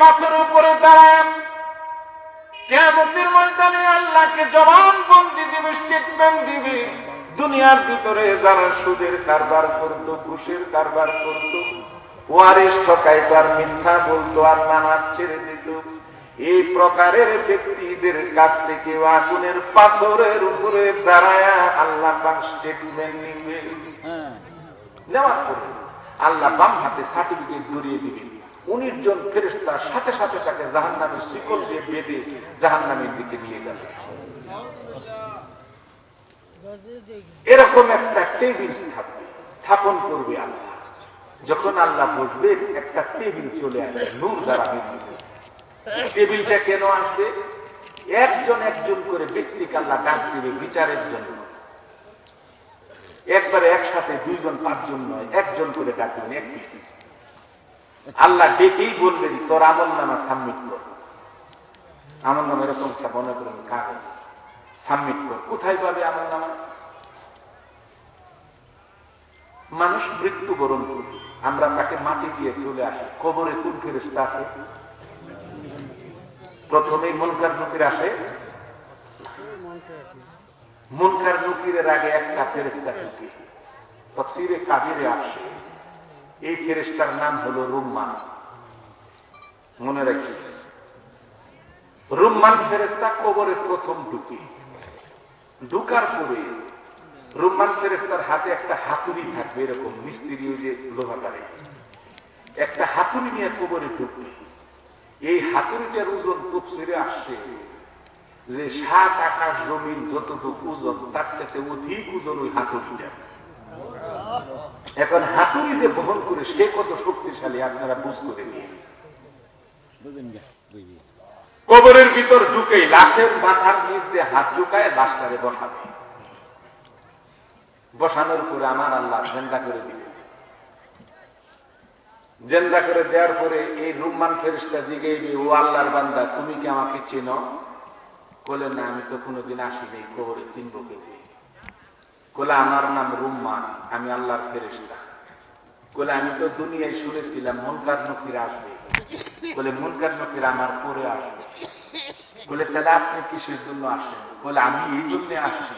পাথর উপরে দাঁড়ায় কিয়ামতের ময়দানে আল্লাহকে জবানবন্দি দিবে, স্টেটমেন্ট দিবে। দুনিয়ার ভিতরে যারা সুদের কারবার করতো, ঘুষের কারবার করতো, ওয়ারিশ ঠকাইতো আর মিথ্যা বলতো আর নামাজ ছেড়ে দিত, এই প্রকারের ব্যক্তিদের কাছ থেকে আগুনের পাথরের উপরে দাঁড়ায় আল্লাহ পাক স্টেটমেন্ট নিবে। নেওয়ার পরে আল্লাহ বাম হাতে সার্টিফিকেট ধরিয়ে দিবে। 19 জন ফেরেশতা সাথে সাথে তাকে জাহান্নামের শিকল দিয়ে বেঁধে জাহান্নামের দিকে নিয়ে যাবে। এরকম একটা টেবিল স্থাপন করবে আল্লাহ। যখন আল্লাহ বসবে একটা টেবিল চলে আসবে নূর দ্বারা নির্মিত। টেবিলটা কেন আসবে? একজন একজন করে ব্যক্তিকে আল্লাহ ডাক দিবে বিচারের জন্য। একবারে একসাথে 2 জন 5 জন নয়, একজন করে ডাক দিবেন। এক পিস আল্লাহ ডেকেই বলবেন তোর আমল নামা সাবমিট কর। আমল নামা এরকম মনে করেন কাগজ সাবমিট কর। কোথায় পাবে আমল নামা? মানুষ মৃত্যুবরণ করি, আমরা তাকে মাটি দিয়ে চলে আসি, কবরে কোন ফেরেশতা আসে? প্রথমেই মুনকার নকির আসে। মুনকার নকিরের আগে একটা ফেরেশতা ঢুকে তাফসীরে কাবিরে আসে। এই ফেরেশতার নাম হলো রুম্মান। মনে রাখি, রুম্মান ফেরেশতা কবরে প্রথম ঢুকে। ঢুকার পরে রুম্মান ফেরেশতার হাতে একটা হাতুড়ি থাকবে, এরকম মিস্ত্রি যে লোহা কাটে, একটা হাতুড়ি নিয়ে কবরে ঢুকবে। এই হাতুড়িটার ওজন তাফসীরে আসছে যে 7 আকাশ জমিন যতটুকু ওজন তার চাইতে অধিক ওজন ওই হাতুড়িটা। এখন হাতুড়ি যে বহন করে সে কত শক্তিশালী আপনারা বুঝ করে নিয়ে কবরের ভিতর ঢুকে লাশের মাথার নিচ দিয়ে হাত ঢুকায় লাশটারে বসাবে। বসানোর পরে আমার আল্লাহ জিন্দা করে দিবে। জিন্দা করে দেওয়ার পরে এই রুম্মান ফেরেশতা জিগাইবে, ও আল্লাহর বান্দা তুমি কি আমাকে চেনো? বলে না, আমি তো কোনোদিন আসিনি, কবরে চিনবো কে? বলে আমার নাম রুম্মান, আমি আল্লাহর ফেরেশতা। বলে আমি তো দুনিয়ায় শুনেছিলাম মুনকার নকির আসবে। বলে মুনকার নকির আমার পরে আসবে। বলে তাহলে আপনি কিসের জন্য আসেন? বলে আমি এই জন্য আসছি,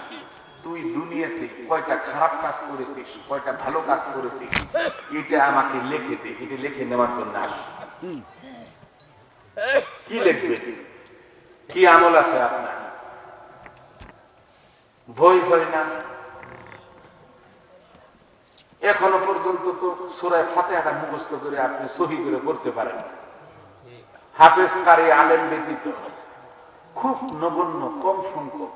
তুই দুনিয়াতে কয়টা খারাপ কাজ করেছিস, কয়টা ভালো কাজ করেছিস, এটা আমাকে লিখে দে। এটা লিখে নেওয়ার জন্য আসি। কি লিখবে? কি আমল আছে আপনার? ভয় ভয় না? এখনো পর্যন্ত তো সূরা ফাতিহাটা মুখস্থ করে আপনি সহি করে পড়তে পারেন। হাফেজ কারি আলেম ব্যতীত খুব নগণ্য কম সংখ্যক,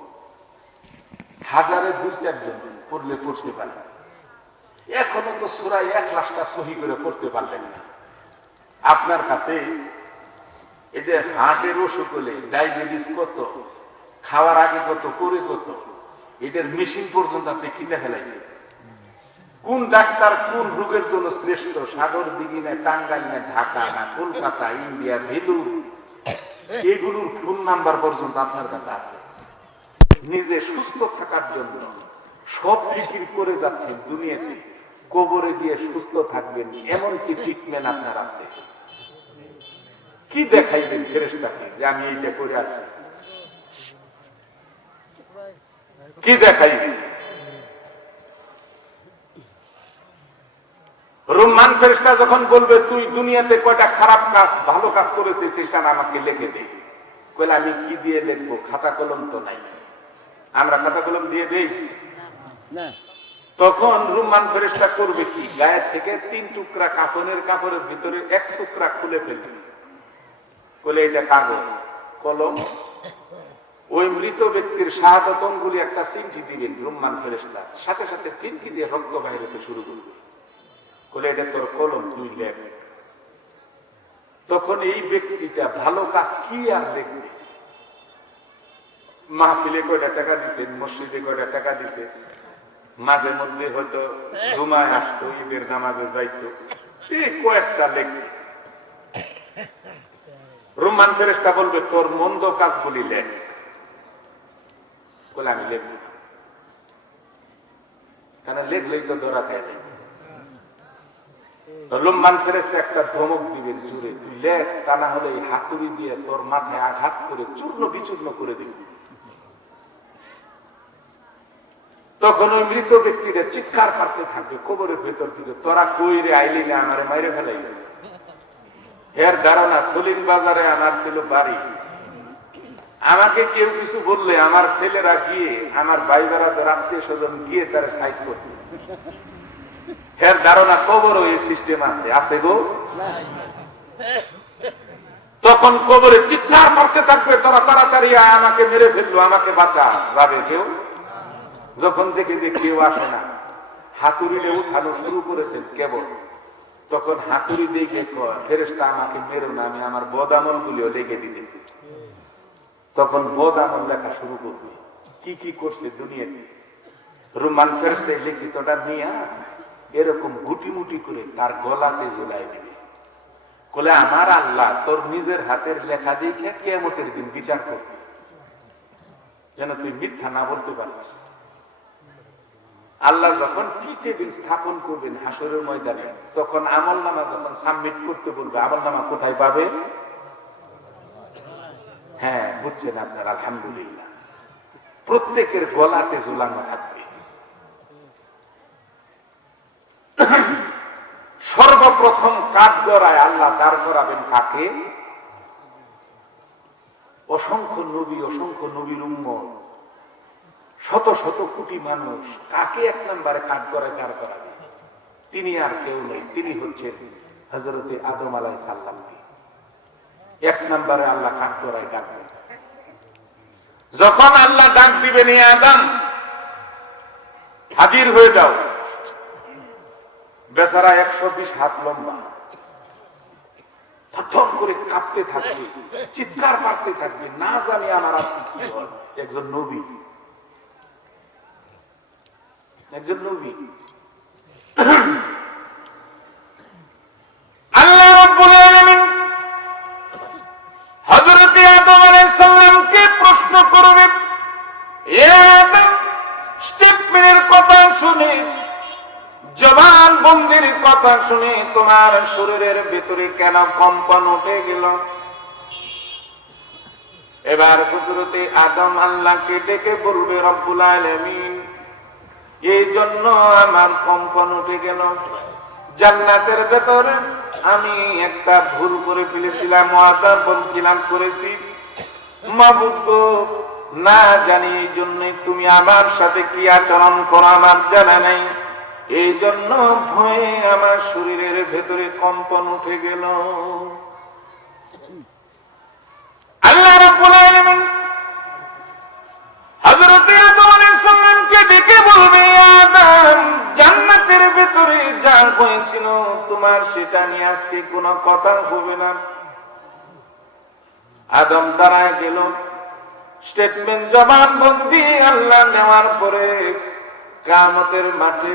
হাজারে 2-4 জন পড়লে পড়তে পারেন। এখনো তো সূরা ইখলাসটা সহি করে পড়তে পারলেন না। আপনার কাছে এদের হার্টের অসুখ হলে ডায়াবেটিস কত, খাওয়ার আগে কত, করে কত, এদের মেশিন পর্যন্ত আপনি কিনে ফেলাইছেন। কোন ডাক্তার কোন রোগের জন্য শ্রেষ্ঠ? সাগর দিঘি না, টাঙ্গাইল না, ঢাকা না, কলকাতা, ইন্ডিয়া, ভেলুর, এগুলোর ফোন নাম্বার পর্যন্ত আপনার কাছে আছে। নিজে সুস্থ থাকার জন্য সব ফিকির করে যাচ্ছেন দুনিয়াতে, কবরে গিয়ে সুস্থ থাকবেন এমন কি ট্রিটমেন্ট আপনার আছে? কি দেখাইবেন ফেরেশতাকে যে আমি এইটা করে আসছি? কি দেখাইবেন? রুম্মান ফেরেশতা যখন বলবে তুই দুনিয়াতে কয়টা খারাপ কাজ ভালো কাজ করেছিস সেটা আমাকে লিখে দে। কইলে আমি কি দিয়ে লিখবো? খাতা কলম তো নাই, আমরা খাতা কলম দিয়ে দেই না। তখন রুম্মান ফেরেশতা করবে কি? গায়ের থেকে 3 টুকরা কাপড়ের ভিতরে 1 টুকরা খুলে ফেলবে। বলে এটা কাগজ, কলম। ওই মৃত ব্যক্তির শাহাদাত অঙ্গুলি একটা চিঠি দিবেন রুম্মান ফেরেশতা, সাথে সাথে ফিনকি দিয়ে রক্ত বাইর হতে শুরু করবে। বলে এটা তোর কলম, তুই লেখ। তখন এই ব্যক্তিটা ভালো কাজ কি আর দেখবে? মাহফিলে কয়টা টাকা দিছে, মসজিদে কয়টা টাকা দিছে, মাঝে মধ্যে হয়তো জুমায় আসতো, ঈদের নামাজে যাইতো, এই কয়েকটা লেখে। রুম্মান ফেরেশতা বলবে তোর মন্দ কাজ বলি লেখ, বলে আমি লেখব না, কারণ লেখলেই তো ধরা খায় যাবে। রুম্মান ফেরেশতা একটা ধমক দিবেন জুড়ে, তুই লেখ, তা না হলে এই হাতুড়ি দিয়ে তোর মাথায় আঘাত করে চূর্ণ বিচূর্ণ করে দিবি। তখন ওই মৃত ব্যক্তিরা চিৎকার করতে থাকবে কবরের ভেতর থেকে, তোরা কই রে আইলি না, আমারে মাইরে ফেলাইল। এর ধারণা সলিম বাজারে আমার ছিল বাড়ি, আমাকে কেউ কিছু বললে আমার ছেলেরা গিয়ে, আমার ভাই বেড়াদের আত্মীয় স্বজন গিয়ে তারা সাইজ করত। এর ধারণা কবরও এই সিস্টেম আছে, আছে গো। তখন কবরে চিৎকার করতে থাকবে, তোরা তাড়াতাড়ি আমাকে মেরে ফেললো, আমাকে বাঁচা। যাবে কেউ? যখন দেখে যে কেউ আসে না, হাতুড়িতে উঠানো শুরু করেছেন কেবল, তখন হাতুড়ি দেখে ফেরেশতা আমাকে মেরো না, আমি আমার বদ আমল গুলিও লেগে দিতেছি। তখন বদ আমল লেখা শুরু করবে, কি কি করছে দুনিয়াতে। রুমান ফেরেশতা লিখিতটা নিয়ে এরকম গুটি মুটি করে তার গলাতে ঝুলাই দিবে, বলে আমার আল্লাহ তোর নিজের হাতের লেখা দেখে কিয়ামতের দিন বিচার করবে, যেন তুই মিথ্যা না বলতে পারিস। আল্লাহ যখন কি টেবিল স্থাপন করবেন হাসরের ময়দানে, তখন আমলনামা যখন সাবমিট করতে বলবে, আমলনামা কোথায় পাবে? হ্যাঁ, বুঝছেন আপনার, আলহামদুলিল্লাহ, প্রত্যেকের গলাতে ঝুলানো থাকবে। সর্বপ্রথম কাঠ গড়ায় আল্লাহ দাঁড় করাবেন কাকে? অসংখ্য নবী, অসংখ্য নবীর উম্মত, শত শত কোটি মানুষ, কাকে এক নম্বরে কাঠ গড়ায় দাঁড় করাবে? তিনি আর কেউ নেই, তিনি হচ্ছেন হযরতে আদম আলাইহিস সালামকে এক নম্বরে আল্লাহ কাঠ গড়ায় ডাকবেন। যখন আল্লাহ ডাক দিবেন, এ আদম হাজির হয়ে যাও, বেচারা 120 হাত লম্বা, থরথর করে কাঁপতে থাকবে, চিৎকার করতে থাকবে, না জানি আমার আপনি কি হয়। একজন নবী, একজন নবী। আল্লাহ রাব্বুল আলামিন হযরত আদম আলাইহিস সালামকে প্রশ্ন করবেন, এ আদম, স্টেটমেন্টের কথা শুনে, জবান বন্দির কথা শুনে তোমার শরীরের ভিতরে কেন কম্পন উঠে গেল? এবার হযরত আদম আল্লাহকে ডেকে বলবে, রব্বুল আলামিন, এই জন্য আমার কম্পন উঠে গেল, জান্নাতের ভেতরে আমি একটা ভুল করে ফেলেছিলাম, ওয়াদা বলছিলাম করেছি, মাবুদ গো, না জানি এই জন্যই তুমি আমার সাথে কি আচরণ করো আমার জানা নাই, এই জন্য ভয়ে আমার শরীরের ভেতরে কম্পন উঠে গেল। আল্লাহ রাব্বুল আলামিন হযরত আদম আলাইহিস সালামকে ডেকে বলবে, আদম, জান্নাতের ভেতরে যা হয়েছিল তোমার সেটা নিয়ে আজকে কোনো কথা হবে না। আদম দাঁড়ায় গেল, স্টেটমেন্ট জবানবন্দি আল্লাহ নেওয়ার পরে কিয়ামতের মাঠে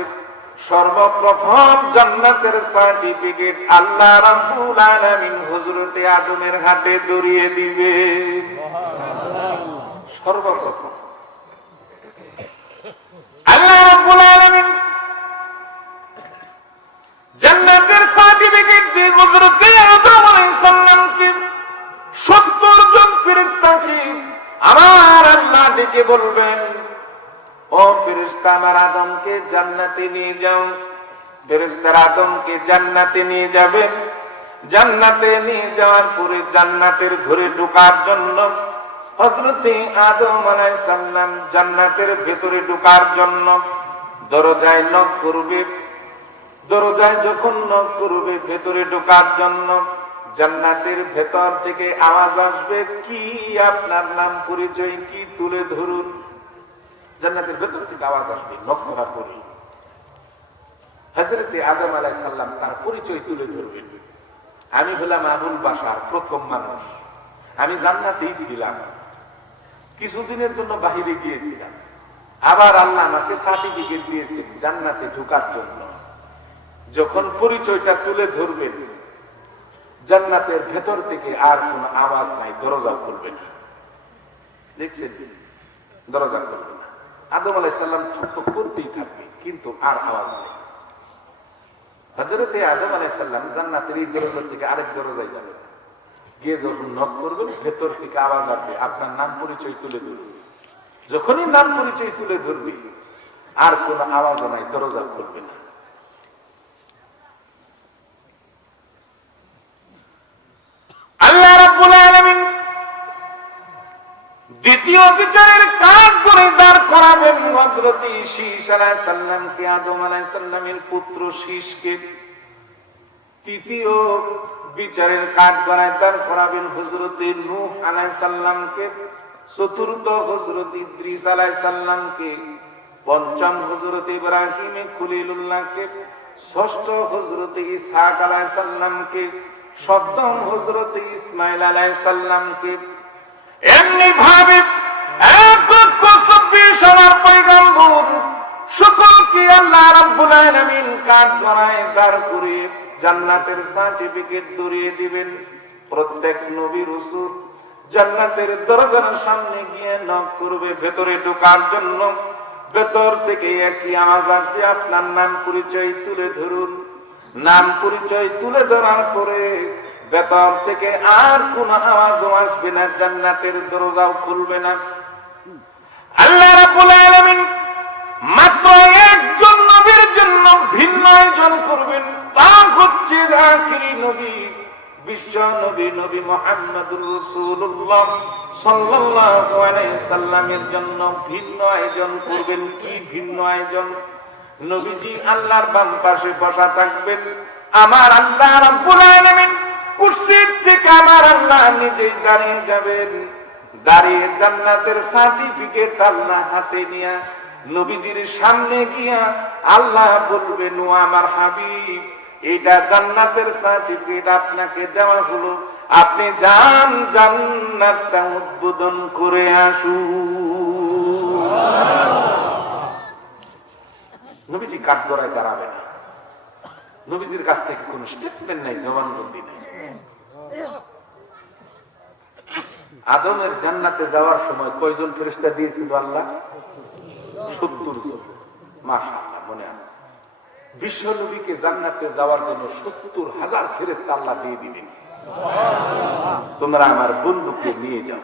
সর্বপ্রথম জান্নাতের সার্টিফিকেট আল্লাহ রাব্বুল আলামিন হযরতে আদমের হাতে ধরিয়ে দিবে। সর্বপ্রথম আল্লাহ রাব্বুল আলামিন জান্নাতের সার্টিফিকেট দিয়ে হযরতে আদম আলাইহিস সালামকে 70 জন ফেরেশতাকে আমার আল্লাহ ডেকে বলবেন, ও ফেরেশতা, আমার আদমকে জান্নাতে নিয়ে যাও। ফেরেশতারা আদমকে জান্নাতে নিয়ে যাবেন। জান্নাতে নিয়ে যাওয়ার পরে জান্নাতের ঘরে ঢোকার জন্য হযরতে আদম আলাইহিস সালাম জান্নাতের ভেতরে ঢোকার জন্য দরজায় নক করবে। দরজায় যখন নক করবে ভেতরে ঢোকার জন্য, জান্নাতের ভেতর থেকে আওয়াজ আসবে, কি আপনার নাম পরিচয় কি তুলে ধরুন। জান্নাতের ভেতর থেকে আওয়াজ আসবে নক করার পরে। হযরতে আদম আলাইহিস সালাম তার পরিচয় তুলে ধরবেন, আমি হলাম আবুল বাশার, প্রথম মানুষ, আমি জান্নাতেই ছিলাম, কিছুদিনের জন্য বাহিরে গিয়েছিলাম, আবার আল্লাহ আমাকে সার্টিফিকেট দিয়েছেন জান্নাতে ঢোকার জন্য। যখন পরিচয়টা তুলে ধরবেন, জান্নাতের ভেতর থেকে আর কোন আওয়াজ নাই, দরজা খুলবে না। দেখছেন, দরজা খুলবে না। আদম আলাইহিস সালাম ছোট করতেই থাকবে, কিন্তু আর আওয়াজ নেই। হযরতে আদম আলাইহিস সালাম জান্নাতের এই দরজা থেকে আরেক দরজায় যাবেন, গিয়ে যখন নক করবেন ভেতর থেকে আওয়াজ আসবে, আপনার নাম পরিচয় তুলে ধরবে। যখনই নাম পরিচয় তুলে ধরবে আর কোন আওয়াজ নাই, দরজা খুলবে না। আল্লাহ রাব্বুল আলামিন দ্বিতীয় বিচারের কাঠ করে দাঁড় করাবেন হযরত শীশ আলাইহিস সালামকে, আদম আলাইহিস সালামের পুত্র শীশকে। তৃতীয় বিচারের কাঠ গড়ায় দাঁড় করাবেন হযরত নূহ আলাইহিস সালামকে। চতুর্থ হযরত ইদ্রিস আলাইহিস সালামকে। পঞ্চম হযরত ইব্রাহিম খলিলুল্লাহকে। ষষ্ঠ হযরত ইসহাক আলাইহিস সালামকে। সপ্তম হযরত ইসমাঈল আলাইহিস সালামকে। এমনি ভাবে 1,24,000 পয়গম্বর সকলকে আল্লাহ রাব্বুল আলামিন কাঠ গড়ায় দাঁড় করে জান্নাতের সার্টিফিকেট ধরিয়ে দিবেন। প্রত্যেক নবী রাসূল জান্নাতের দরজার সামনে গিয়ে নক করবে ভেতরে ঢোকার জন্য। ভেতর থেকে একই আওয়াজ আসবে, আপনার নাম পরিচয় তুলে ধরুন। নাম পরিচয় তুলে ধরার পরে ভেতর থেকে আর কোন আওয়াজও আসবে না, জান্নাতের দরজাও খুলবে না। আল্লাহ রাব্বুল আলামিন মাত্র একজন নবীর জন্য ভিন্ন আয়োজন করবেন, তা হচ্ছে আখিরি নবী, বিশ্ব নবী, নবী মুহাম্মদুর রাসূলুল্লাহ সাল্লাল্লাহু আলাইহি সাল্লামের জন্য ভিন্ন আয়োজন করবেন। কি ভিন্ন আয়োজন? নবীজি আল্লাহর বাম পাশে বসা থাকবেন। আমার আল্লাহ রাব্বুল আলামিন কুরসির থেকে আমার আল্লাহ নিজেই দাঁড়িয়ে যাবেন। দাঁড়িয়ে জান্নাতের সার্টিফিকেট আল্লাহ হাতে নিয়ে নবীজির সামনে গিয়া আল্লাহ বলবেন, ও আমার হাবিব, এটা জান্নাতের সার্টিফিকেট আপনাকে দেওয়া হলো, আপনি যান জান্নাতটা উদ্বোধন করে আসুন। নবীজি কাঠগড়ায় দাঁড়াবে না। নবীজির কাছ থেকে কোন স্টেটমেন্ট নাই, জবানবন্দি নাই। আদমের জান্নাতে যাওয়ার সময় কয়জন ফেরেশতা দিয়েছিল আল্লাহ? 70 জন। মাশাআল্লাহ, মনে আছে। বিশ্ব নবীকে জান্নাতে যাওয়ার জন্য 70,000 ফেরেশতা আল্লাহ দিয়ে দিবেন। তোমরা আমার বন্ধুকে নিয়ে যাও।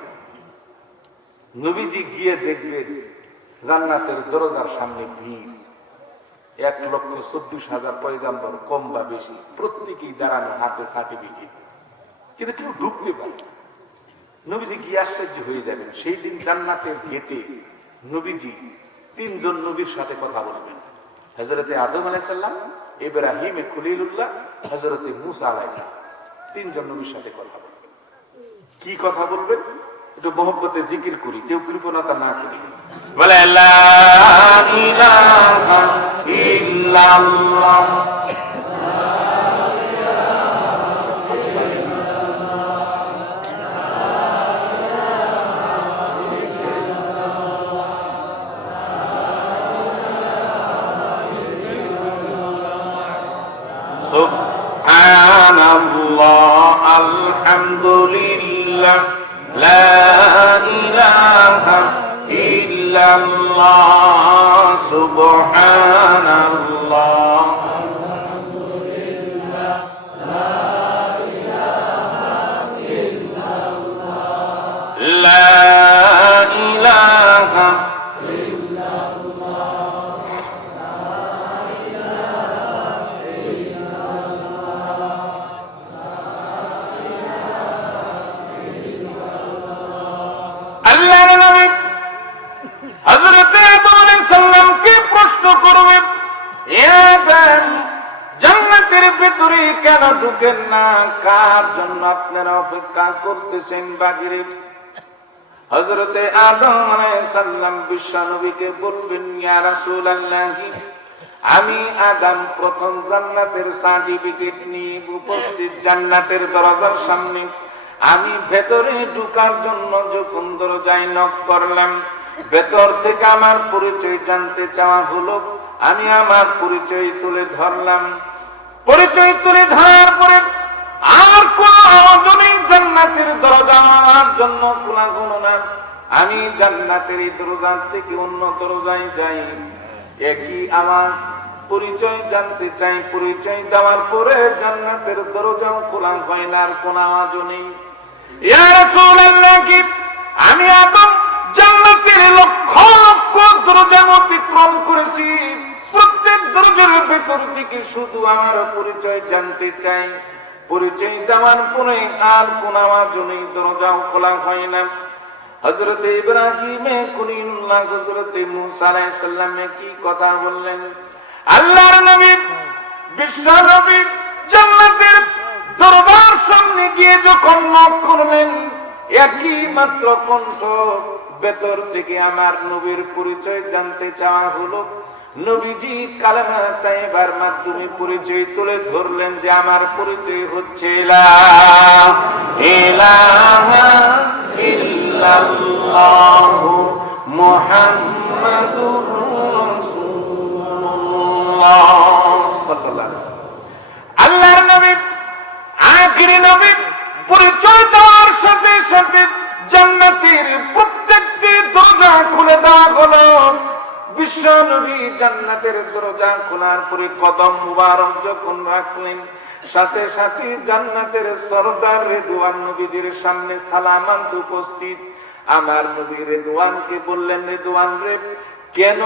নবীজি গিয়ে দেখবেন জান্নাতের দরজার সামনে ভিড়, 1,14,000 পয়গম্বর, কম বা বেশি, প্রত্যেকেই দাঁড়ানো, হাতে সার্টিফিকেট, কিন্তু কেউ ঢুকতে পারে। নবীজি গিয়ে আশ্চর্য হয়ে যাবেন। সেই দিন জান্নাতের গেটে নবীজি 3 জন নবীর সাথে কথা বলবেন, হযরতে আদম আলাইহিস সালাম, ইব্রাহিম খলিলুল্লাহ, হযরতে মূসা আলাইহিস সালাম। 3 জন নবীর সাথে কথা বলবেন। কি কথা বলবেন? একটু মহব্বতে জিকির করি, কেউ কৃপণতা না করি। বলে লা ইলাহা ইল্লাল্লাহ, সুবহানাল্লাহ, আলহামদুলিল্লাহ, লা ইলাহা ইল্লাল্লাহ, সুবহানাল্লাহ, আলহামদুলিল্লাহ, লা ইলাহা ইল্লাল্লাহ, লা ইলাহা জান্নাতের ভেতরে কেন ঢুকেন না? কার জন্য আপনারা অপেক্ষা করতেছেন বাহিরে? হযরতে আদম আলাইহিস সালাম বিশ্ব নবীকে বলবেন, ইয়া রাসূলুল্লাহ, আমি আদম প্রথম জান্নাতের সার্টিফিকেট নিয়ে উপস্থিত জান্নাতের দরজার সামনে। আমি ভেতরে ঢোকার জন্য যখন দরজায় নক করলাম, ভেতর থেকে আমার পরিচয় জানতে চাওয়া হলো, আমি আমার পরিচয় তুলে ধরলাম। পরিচয় তুলে ধরার পরে আর কোন আওয়াজ নেই, জান্নাতের দরজা আমার জন্য খোলা হলো না। আমি জান্নাতের এই দরজা থেকে অন্য দরজায় যাই, একই আওয়াজ। পরিচয় জানতে চাই, পরিচয় দেওয়ার পরে জান্নাতের দরজাও খোলা হয় না, আর কোন আওয়াজও নেই। ইয়া রাসূলুল্লাহ, কি আমি আদম জান্নাতের লক্ষ লক্ষ দরজা অতিক্রম করেছি, প্রত্যেক দরজার ভেতর থেকে শুধু আমার পরিচয় জানতে চাই। পরিচয় দেওয়ার পরে আর কোন আওয়াজও নেই, দরজাও খোলা হয় না। হযরত ইব্রাহিম খলিলুল্লাহ, হযরত মূসা আলাইহিস সালাম কি কথা বললেন? আল্লাহর নবী, বিশ্ব নবী জান্নাতের দরবার সামনে গিয়ে যখন নক করলেন, একই মাত্র কণ্ঠ, ভেতর থেকে আমার নবীর পরিচয় জানতে চাওয়া হলো। নবীজি কালেমা তাইবার মাধ্যমে পরিচয় তুলে ধরলেন যে আমার পরিচয় হচ্ছে লা ইলাহা ইল্লাল্লাহু মুহাম্মাদুর রাসূলুল্লাহ সাল্লাল্লাহু আলাইহি ওয়াসাল্লাম। আল্লাহর নবী, আখিরি নবী, পরিচয় দেওয়ার সাথে সাথে জান্নাতের প্রত্যেকটি দরজা খুলে দেওয়া হলো। বিশ্ব নবী জান্নাতের দরজা খোলার পরে কদম মুবারক যখন রাখলেন, সাথে সাথে জান্নাতের সরদার রিদওয়ান নবীজির সামনে সালামান্ত উপস্থিত। আমার নবী রিদওয়ানকে বললেন, রিদওয়ান রে, কেন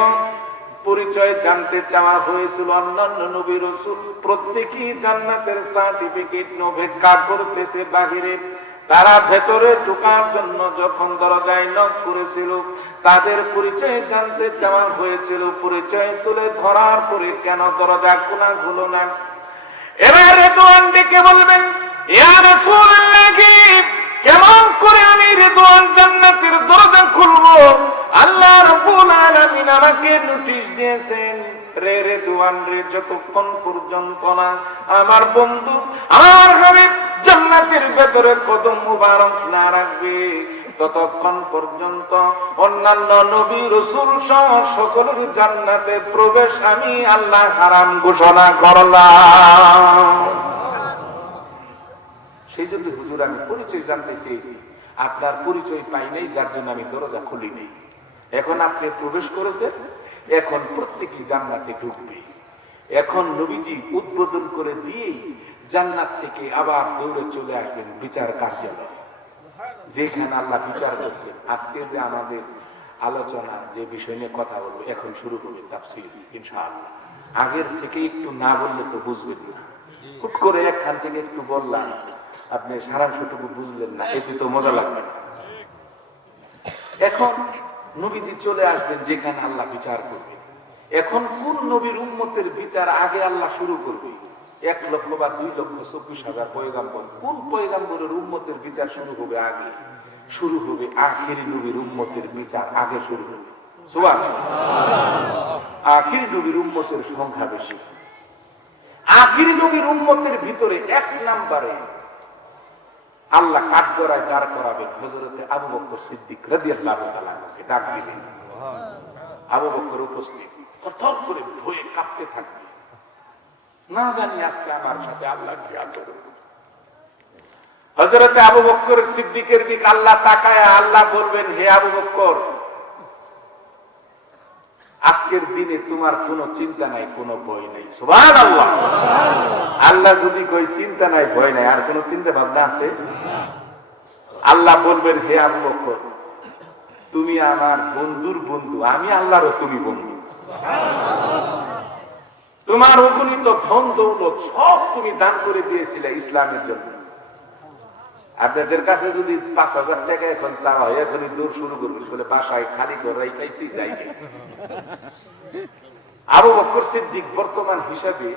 পরিচয় জানতে চাওয়া হয়েছিল? অন্যান্য নবী রাসূল প্রত্যেকই জান্নাতের সার্টিফিকেট অপেক্ষা করতেছে বাহিরে, তারা ভেতরে ঢোকার জন্য যখন দরজায় নক করেছিল তাদের পরিচয় জানতে চাওয়া হয়েছিল। পরিচয় তুলে ধরার পরে কেন দরজা খোলা হলো না? এবার রিদওয়ান ডেকে বলবেন, ইয়া রাসূলুল্লাহ, কেমন করে আমি রিদওয়ান জান্নাতের দরজা খুলবো? আল্লাহ রাব্বুল আলামিন আমাকে নোটিশ দিয়েছেন, রে রিদওয়ান রে, যতক্ষণ পর্যন্ত না আমার বন্ধু আমার হাবিব জান্নাতের ভেতরে কদম মুবারক না রাখবে, ততক্ষণ পর্যন্ত অন্যান্য নবী রাসূল সহ সকলের জান্নাতে প্রবেশ আমি আল্লাহ হারাম ঘোষণা করলাম। সেই জন্য হুজুর, আমি পরিচয় জানতে চেয়েছি, আপনার পরিচয় পাই নাই, যার জন্য আমি দরজা খুলি নাই। এখন আপনি প্রবেশ করেছেন, এখন প্রত্যেকেই জান্নাতে ঢুকবে। এখন নবীজি উদ্বোধন করে দিয়ে জান্নাত থেকে আবার দৌড়ে চলে আসবেন বিচার কার্যালয়, যেখানে আল্লাহ বিচার করছেন। আজকে যে আমাদের আলোচনা, যে বিষয় নিয়ে কথা বলবো, এখন শুরু হবে তাফসীর ইনশাআল্লাহ। আগের থেকে একটু না বললে তো বুঝবেন না, হুট করে একখান থেকে একটু বললাম, আপনি সারাংশটুকু বুঝলেন না, এতে তো মজা লাগবে না। এখন নবীজি চলে আসবেন যেখানে আল্লাহ বিচার করবে। এখন কোন নবীর উম্মতের বিচার আগে আল্লাহ শুরু করবে? 1 লক্ষ বা 2,24,000 পয়গাম্বর, কোন পয়গাম্বরের উম্মতের বিচার শুরু হবে আগে? শুরু হবে আখিরি নবীর উম্মতের বিচার আগে শুরু হবে। সুবহানাল্লাহ। আখিরি নবীর উম্মতের সংখ্যা বেশি। আখিরি নবীর উম্মতের ভিতরে 1 নম্বরে আল্লাহ কাঠগড়ায় দাঁড় করাবেন হযরতে আবু বকর সিদ্দিক রাদিয়াল্লাহু তাআলা কে ডাক দিবেন। আবু বকর উপস্থিত, থরথর করে ভয়ে কাঁপতে থাকবে, না জানি আজকে আমার সাথে আল্লাহ কি আচরণ। হযরতে আবু বকর সিদ্দিকের দিকে আল্লাহ তাকায়, আল্লাহ বলবেন, হে আবু বকর, আজকের দিনে তোমার কোনো চিন্তা নাই, কোনো ভয় নাই। সুবহানাল্লাহ। আল্লাহ যদি কই চিন্তা নাই, ভয় নাই, আর কোনো চিন্তা ভাবনা আছে? আল্লাহ বলবেন, হে আবু বকর, তুমি আমার বন্ধুর বন্ধু, আমি আল্লাহরও তুমি বন্ধু। তোমার অগণিত ধন দৌলত সব তুমি দান করে দিয়েছিলে ইসলামের জন্য। আপনাদের কাছে যদি 5,000 টাকা এখন চাওয়া হয়, এখনই দূর শুরু করবে, বলে বাসায় খালি ঘরাই খাইছি যাই। আবু বকর সিদ্দিক বর্তমান হিসাবে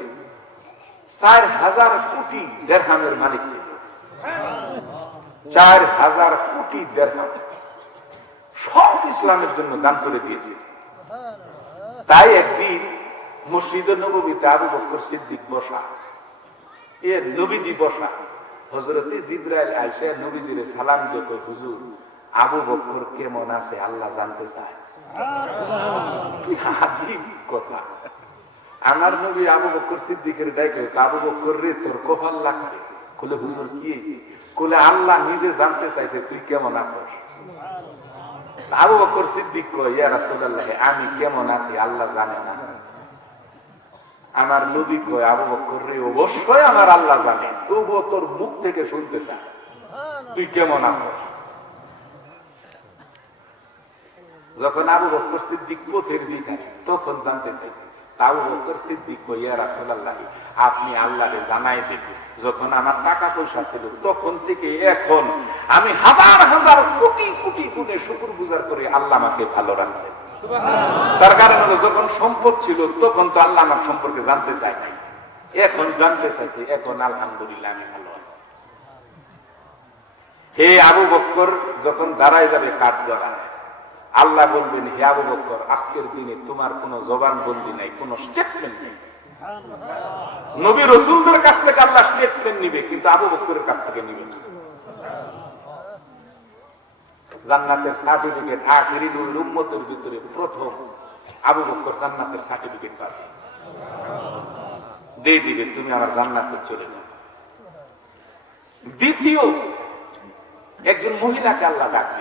4,000 কোটি দিরহামের মালিক ছিল। 4,000 কোটি দিরহাম সব ইসলামের জন্য দান করে দিয়েছে। তাই একদিন মসজিদে নববীতে আবু বকর সিদ্দিক বসা, এ নবীজি বসা, হযরতে জিবরাইল আয়েশা নবীজির সালাম দিয়ে কয়, হুজুর, আবু বকর কেমন আছে আল্লাহ জানতে চায়। কি আজীব কথা। আমার নবী আবু বকর সিদ্দিকের ডাকে, আবু বকর রে তোর কপাল লাগছে। বলে হুজুর কি হয়েছে? বলে আল্লাহ নিজে জানতে চাইছে তুই কেমন আছিস। আবু বকর সিদ্দিক কয়, ইয়া রাসূলুল্লাহ, আমি কেমন আছি আল্লাহ জানে না। আমার নবী কয়, আবু বকর রে অবশ্যই আমার আল্লাহ জানে, তবুও তোর মুখ থেকে শুনতে চাই তুই কেমন আছিস। যখন আবু বকর সিদ্দিক পথের ভিখারী তখন জানতে চাইছে। আবু বকর সিদ্দিক কয়, ইয়া রাসূলুল্লাহ, আপনি আল্লাহরে জানাই দিবেন যখন আমার টাকা পয়সা ছিল তখন থেকে এখন আমি হাজার হাজার কোটি কোটি গুণে শুকরগুজার করে আল্লাহ আমাকে ভালো রাখছে। তার কারণ হলো যখন সম্পদ ছিল তখন তো আল্লাহ আমার সম্পর্কে জানতে চায় নাই, এখন জানতে চাইছে, এখন আলহামদুলিল্লাহ আমি ভালো আছি। হে আবু বকর যখন দাঁড়ায় যাবে কাঠ গড়ায়, আল্লাহ বলবেন, হে আবু বকর, আজকের দিনে তোমার কোনো জবানবন্দি নাই, কোনো স্টেটমেন্ট নেই। নবী রাসূলদের কাছ থেকে আল্লাহ স্টেটমেন্ট নিবে, কিন্তু আবু বকরের কাছ থেকে নিবে না। জান্নাতের সার্টিফিকেট আখিরি নবীর উম্মতের ভিতরে প্রথম আবু বকর জান্নাতের সার্টিফিকেট পাবে, দিয়ে দিবে তুমি আমার জান্নাতে চলে যাও। দ্বিতীয় একজন মহিলাকে আল্লাহ ডাকবে,